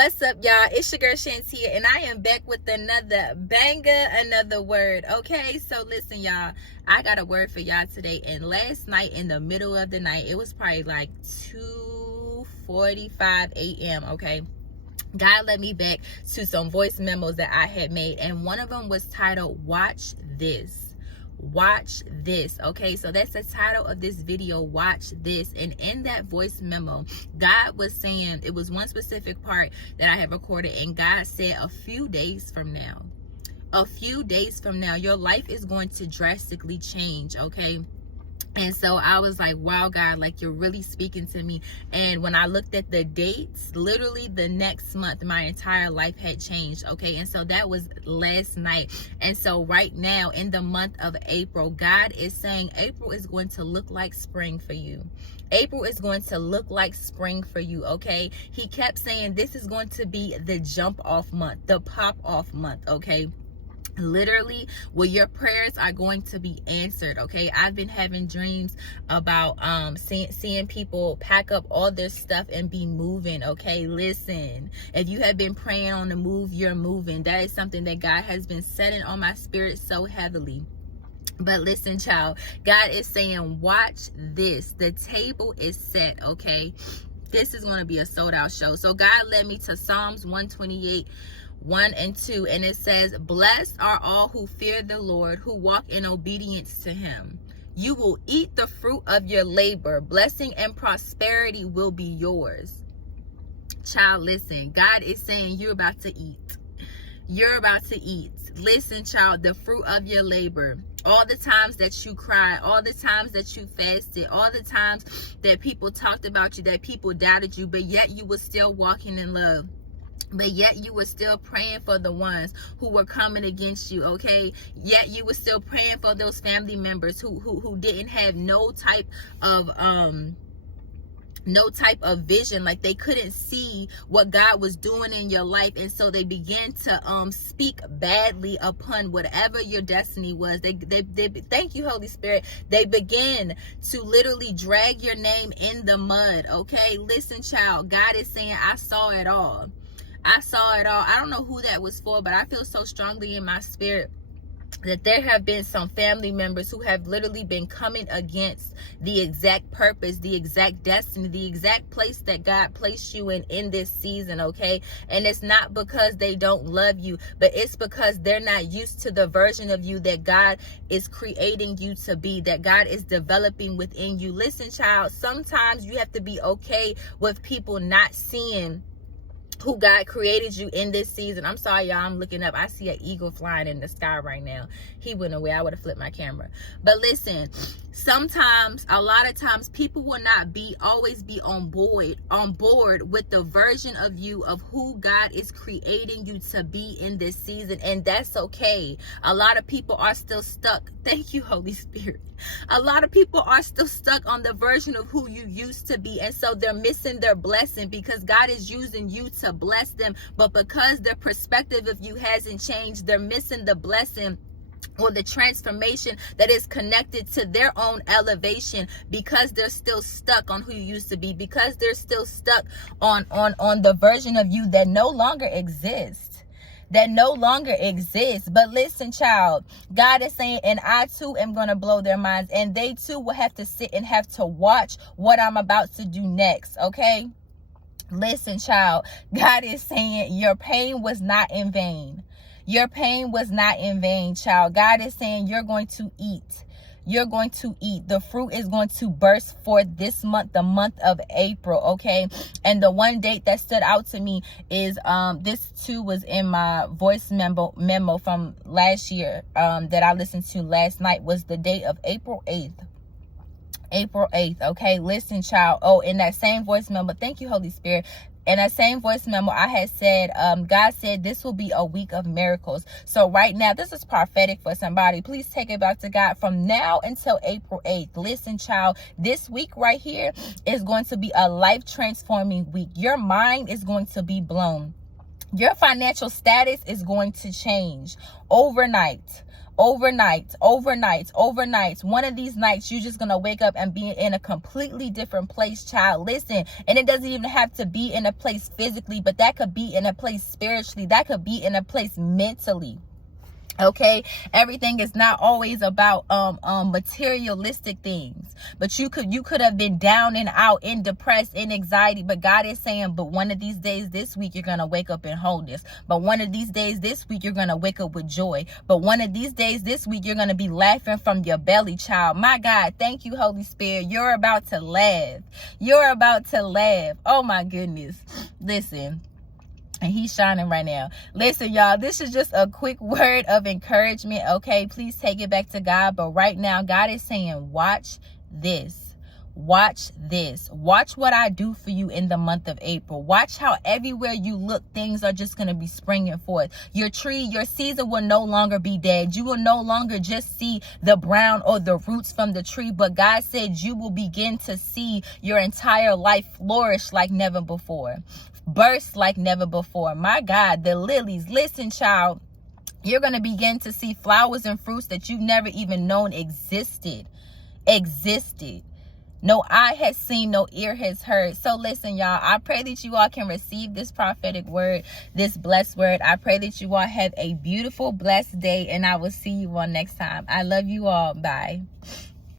What's up, y'all? It's your girl Shantia, and I am back with another banger, another word. Okay, so listen, y'all, I got a word for y'all today. And last night, in the middle of the night, it was probably like 2:45 a.m. Okay, God led me back to some voice memos that I had made, and one of them was titled "Watch This." Watch this. Okay, so that's the title of this video, watch this. And in that voice memo, God was saying, it was one specific part that I had recorded, and God said a few days from now, your life is going to drastically change. Okay, and so I was like, wow, God, like, you're really speaking to me. And when I looked at the dates, literally the next month, my entire life had changed. Okay, and so that was last night. And so right now, in the month of April, God is saying April is going to look like spring for you. April is going to look like spring for you. Okay, he kept saying this is going to be the jump off month, the pop off month. Okay, literally where your prayers are going to be answered. Okay, I've been having dreams about seeing people pack up all their stuff and be moving. Okay, listen, if you have been praying on the move, you're moving. That is something that God has been setting on my spirit so heavily. But listen, child, God is saying, watch this. The table is set. Okay, this is going to be a sold out show. So God led me to Psalms 128 1 and 2, and it says, blessed are all who fear the Lord, who walk in obedience to him. You will eat the fruit of your labor. Blessing and prosperity will be yours. Child, listen, God is saying you're about to eat. You're about to eat. Listen, child, the fruit of your labor. All the times that you cried, all the times that you fasted, all the times that people talked about you, that people doubted you, but yet you were still walking in love. But yet you were still praying for the ones who were coming against you. Okay, yet you were still praying for those family members who didn't have no type of vision. Like, they couldn't see what God was doing in your life, and so they began to speak badly upon whatever your destiny was. They thank you, Holy Spirit. They began to literally drag your name in the mud. Okay, listen, child, God is saying, I saw it all. I saw it all. I don't know who that was for, but I feel so strongly in my spirit that there have been some family members who have literally been coming against the exact purpose, the exact destiny, the exact place that God placed you in this season. Okay, and it's not because they don't love you, but it's because they're not used to the version of you that God is creating you to be, that God is developing within you. Listen, child, sometimes you have to be okay with people not seeing who God created you in this season. I'm sorry, y'all, I'm looking up. I see an eagle flying in the sky right now. He went away. I would have flipped my camera. But listen, sometimes, a lot of times, people will not always be on board with the version of you, of who God is creating you to be in this season. And that's okay. A lot of people are still stuck. Thank you, Holy Spirit. A lot of people are still stuck on the version of who you used to be, and so they're missing their blessing, because God is using you to bless them, but because their perspective of you hasn't changed, they're missing the blessing or the transformation that is connected to their own elevation, because they're still stuck on who you used to be, because they're still stuck on the version of you that no longer exists. But listen, child, God is saying, and I too am going to blow their minds, and they too will have to sit and have to watch what I'm about to do next. Okay, listen, child, God is saying your pain was not in vain. Your pain was not in vain, child. God is saying you're going to eat. You're going to eat. The fruit is going to burst forth this month, the month of April. Okay, and the one date that stood out to me is this too was in my voice memo from last year that I listened to last night, was the date of April 8th. April 8th. Okay, listen, child. Oh, in that same voice memo, thank you, Holy Spirit. In that same voice memo, I had said, God said this will be a week of miracles. So right now, this is prophetic for somebody. Please take it back to God from now until April 8th. Listen, child, this week right here is going to be a life transforming week. Your mind is going to be blown. Your financial status is going to change overnight. Overnight. One of these nights, you're just going to wake up and be in a completely different place, child. Listen, and it doesn't even have to be in a place physically, but that could be in a place spiritually. That could be in a place mentally. Okay, everything is not always about materialistic things, but you could have been down and out, in depressed, in anxiety, but God is saying, but one of these days this week you're gonna wake up in wholeness. But one of these days this week you're gonna wake up with joy. But one of these days this week you're gonna be laughing from your belly, child. My God, thank you, Holy Spirit. You're about to laugh. You're about to laugh. Oh my goodness. Listen. And he's shining right now. Listen, y'all, this is just a quick word of encouragement, okay? Please take it back to God. But right now, God is saying, watch this. Watch this. Watch what I do for you in the month of April. Watch how everywhere you look, things are just going to be springing forth. Your tree, your season will no longer be dead. You will no longer just see the brown or the roots from the tree. But God said you will begin to see your entire life flourish like never before. Burst like never before. My God, the lilies. Listen, child, you're going to begin to see flowers and fruits that you've never even known existed. No eye has seen, no ear has heard. So listen, y'all, I pray that you all can receive this prophetic word, this blessed word. I pray that you all have a beautiful, blessed day, and I will see you all next time. I love you all. Bye.